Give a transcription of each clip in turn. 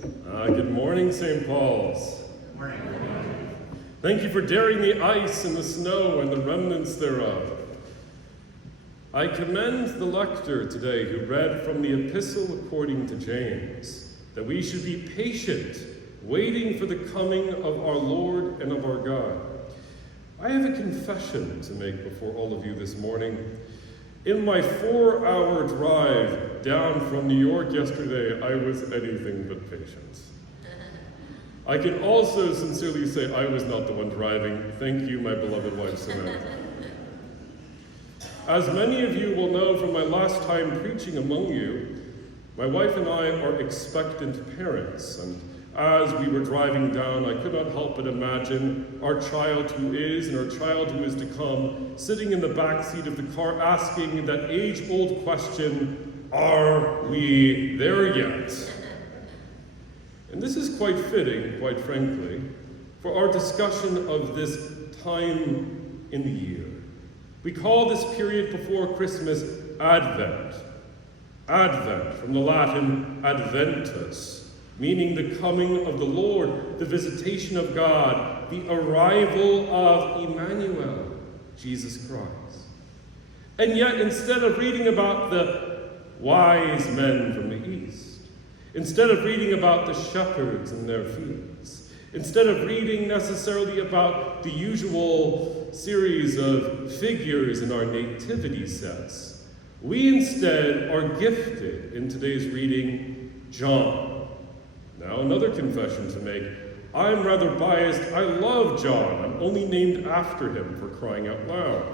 Good morning, St. Paul's. Good morning. Thank you for daring the ice and the snow and the remnants thereof. I commend the lector today who read from the epistle according to James, that we should be patient, waiting for the coming of our Lord and of our God. I have a confession to make before all of you this morning. In my 4-hour drive down from New York yesterday, I was anything but patient. I can also sincerely say I was not the one driving. Thank you, my beloved wife, Samantha. As many of you will know from my last time preaching among you, my wife and I are expectant parents, and as we were driving down, I could not help but imagine our child who is and our child who is to come sitting in the back seat of the car asking that age-old question, are we there yet? And this is quite fitting, quite frankly, for our discussion of this time in the year. We call this period before Christmas Advent. Advent, from the Latin adventus, meaning the coming of the Lord, the visitation of God, the arrival of Emmanuel, Jesus Christ. And yet, instead of reading about the wise men from the east, instead of reading about the shepherds and their fields, instead of reading necessarily about the usual series of figures in our nativity sets, we instead are gifted in today's reading John. Now, another confession to make. I'm rather biased. I love John. I'm only named after him, for crying out loud.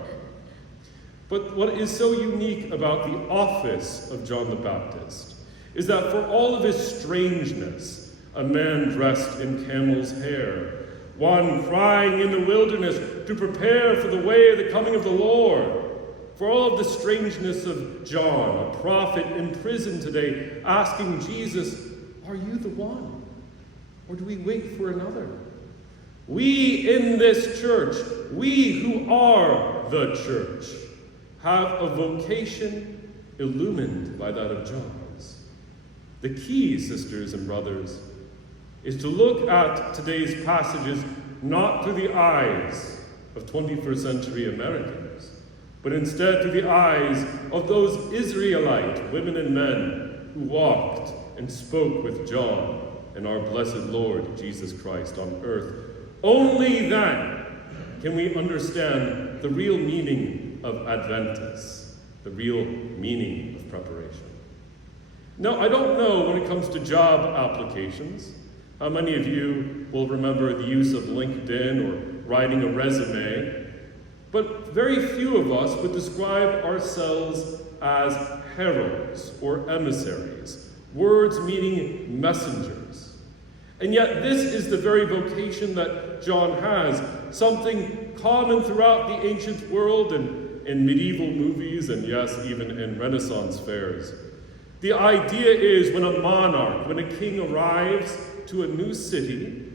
But what is so unique about the office of John the Baptist is that for all of his strangeness, a man dressed in camel's hair, one crying in the wilderness to prepare for the way of the coming of the Lord, for all of the strangeness of John, a prophet in prison today, asking Jesus, are you the one? Or do we wait for another? We in this church, we who are the church, have a vocation illumined by that of John's. The key, sisters and brothers, is to look at today's passages not through the eyes of 21st century Americans, but instead through the eyes of those Israelite women and men who walked and spoke with John and our blessed Lord Jesus Christ on earth. Only then can we understand the real meaning of Adventus, the real meaning of preparation. Now, I don't know when it comes to job applications, how many of you will remember the use of LinkedIn or writing a resume, but very few of us would describe ourselves as heralds or emissaries, words meaning messengers. And yet this is the very vocation that John has, something common throughout the ancient world and in medieval movies and yes, even in Renaissance fairs. The idea is when a monarch, when a king arrives to a new city,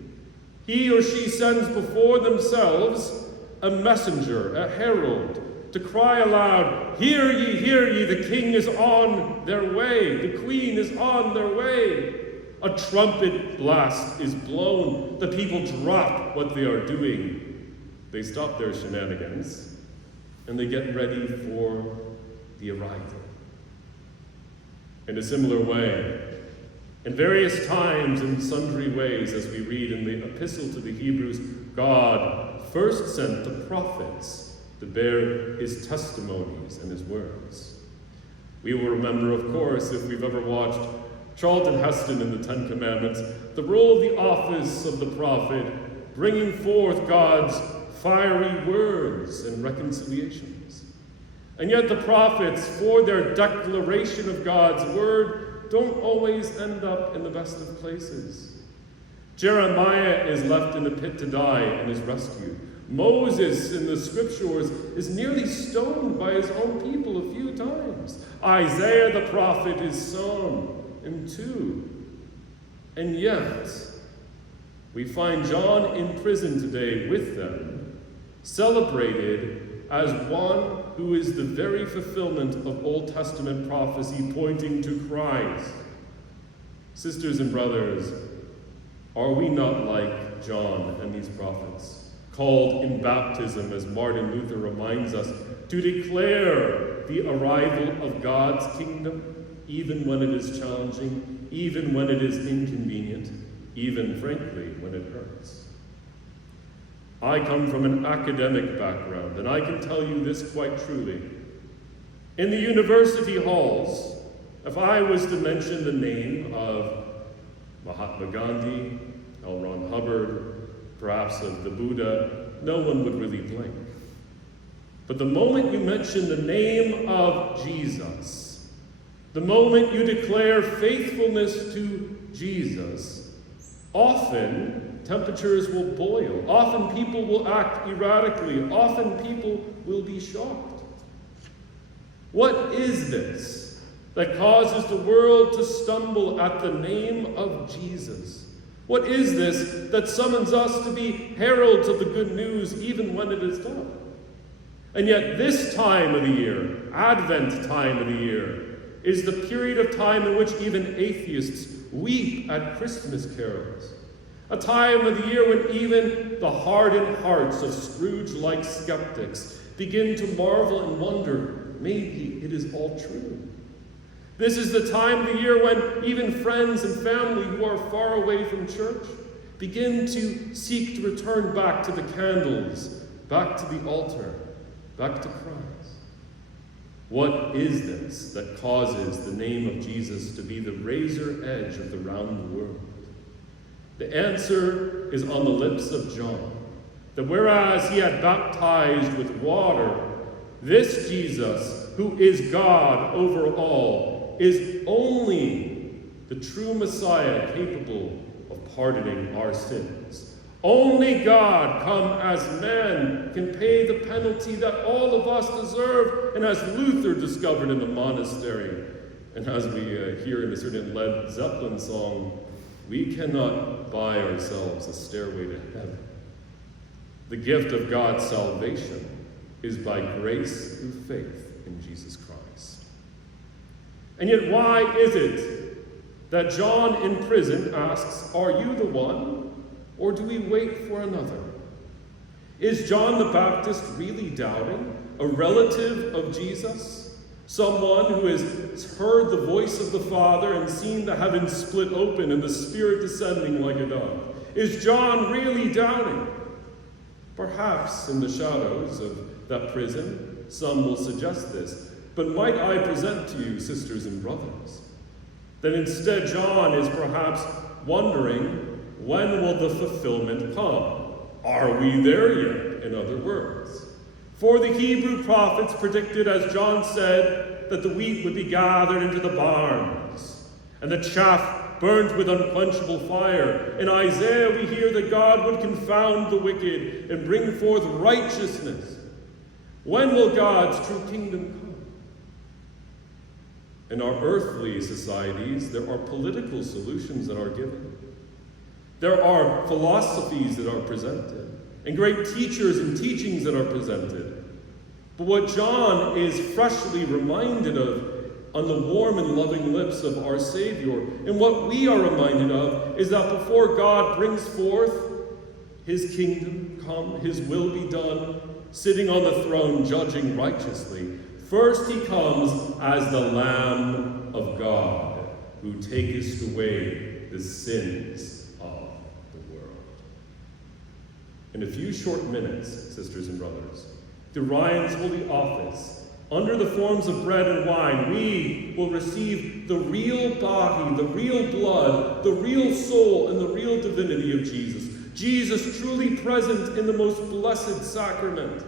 he or she sends before themselves a messenger, a herald, to cry aloud, hear ye, the king is on their way, the queen is on their way. A trumpet blast is blown, the people drop what they are doing. They stop their shenanigans, and they get ready for the arrival. In a similar way, in various times, in sundry ways, as we read in the epistle to the Hebrews, God first sent the prophets to bear his testimonies and his words. We will remember, of course, if we've ever watched Charlton Heston in the Ten Commandments, the role of the office of the prophet, bringing forth God's fiery words and reconciliations. And yet the prophets, for their declaration of God's word, don't always end up in the best of places. Jeremiah is left in a pit to die and is rescued. Moses in the scriptures is nearly stoned by his own people a few times. Isaiah the prophet is sown in two. And yet, we find John in prison today with them, celebrated as one who is the very fulfillment of Old Testament prophecy pointing to Christ. Sisters and brothers, are we not like John and these prophets, called in baptism, as Martin Luther reminds us, to declare the arrival of God's kingdom, even when it is challenging, even when it is inconvenient, even, frankly, when it hurts? I come from an academic background, and I can tell you this quite truly. In the university halls, if I was to mention the name of Mahatma Gandhi, L. Ron Hubbard, perhaps of the Buddha, no one would really blink. But the moment you mention the name of Jesus, the moment you declare faithfulness to Jesus, often temperatures will boil. Often people will act erratically. Often people will be shocked. What is this that causes the world to stumble at the name of Jesus? What is this that summons us to be heralds of the good news even when it is dark? And yet this time of the year, Advent time of the year, is the period of time in which even atheists weep at Christmas carols. A time of the year when even the hardened hearts of Scrooge-like skeptics begin to marvel and wonder, maybe it is all true. This is the time of the year when even friends and family who are far away from church begin to seek to return back to the candles, back to the altar, back to Christ. What is this that causes the name of Jesus to be the razor edge of the round world? The answer is on the lips of John, that whereas he had baptized with water, this Jesus, who is God over all, is only the true Messiah capable of pardoning our sins. Only God, come as man, can pay the penalty that all of us deserve, and as Luther discovered in the monastery, and as we hear in a certain Led Zeppelin song, we cannot buy ourselves a stairway to heaven. The gift of God's salvation is by grace through faith in Jesus Christ. And yet, why is it that John in prison asks, "Are you the one? Or do we wait for another?" Is John the Baptist really doubting? A relative of Jesus? Someone who has heard the voice of the Father and seen the heavens split open and the Spirit descending like a dove? Is John really doubting? Perhaps in the shadows of that prison, some will suggest this. But might I present to you, sisters and brothers, that instead John is perhaps wondering, when will the fulfillment come? Are we there yet, in other words? For the Hebrew prophets predicted, as John said, that the wheat would be gathered into the barns, and the chaff burnt with unquenchable fire. In Isaiah we hear that God would confound the wicked and bring forth righteousness. When will God's true kingdom come? In our earthly societies, there are political solutions that are given. There are philosophies that are presented, and great teachers and teachings that are presented. But what John is freshly reminded of on the warm and loving lips of our Savior, and what we are reminded of, is that before God brings forth his kingdom come, his will be done, sitting on the throne judging righteously, first he comes as the Lamb of God, who taketh away the sins of the world. In a few short minutes, sisters and brothers, through Ryan's holy office, under the forms of bread and wine, we will receive the real body, the real blood, the real soul, and the real divinity of Jesus. Jesus truly present in the most blessed sacrament.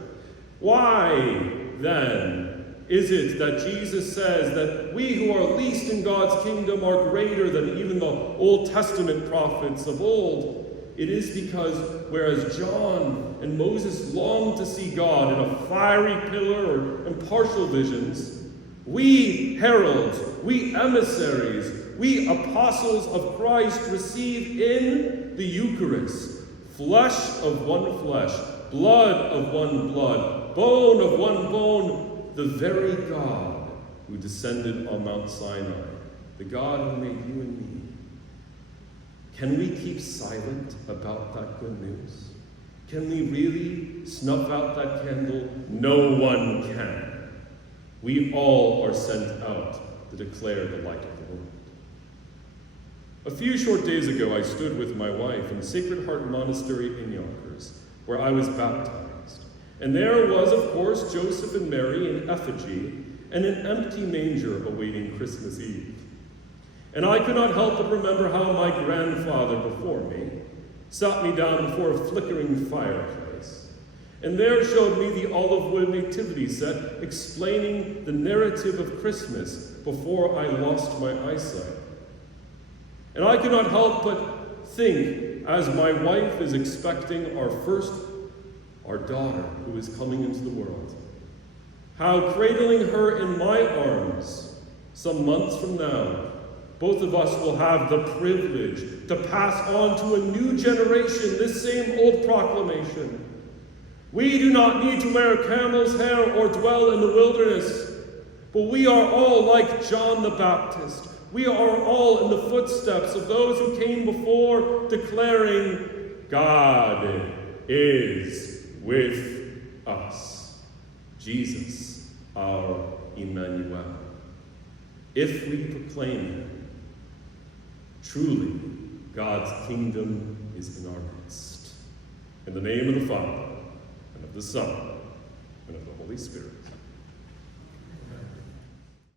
Why, then, is it that Jesus says that we who are least in God's kingdom are greater than even the Old Testament prophets of old? It is because whereas John and Moses longed to see God in a fiery pillar or impartial visions, we heralds, we emissaries, we apostles of Christ receive in the Eucharist flesh of one flesh, blood of one blood, bone of one bone, the very God who descended on Mount Sinai, the God who made you and me, Can we keep silent about that good news? Can we really snuff out that candle? No one can. We all are sent out to declare the light of the world. A few short days ago, I stood with my wife in Sacred Heart Monastery in Yonkers, where I was baptized. And there was, of course, Joseph and Mary in effigy and an empty manger awaiting Christmas Eve. And I could not help but remember how my grandfather before me sat me down before a flickering fireplace, and there showed me the olive wood nativity set explaining the narrative of Christmas before I lost my eyesight. And I could not help but think, as my wife is expecting our daughter who is coming into the world, how cradling her in my arms some months from now, both of us will have the privilege to pass on to a new generation this same old proclamation. We do not need to wear camel's hair or dwell in the wilderness, but we are all like John the Baptist. We are all in the footsteps of those who came before, declaring, God is with us. Jesus, our Emmanuel. If we proclaim him, truly, God's kingdom is in our midst. In the name of the Father, and of the Son, and of the Holy Spirit.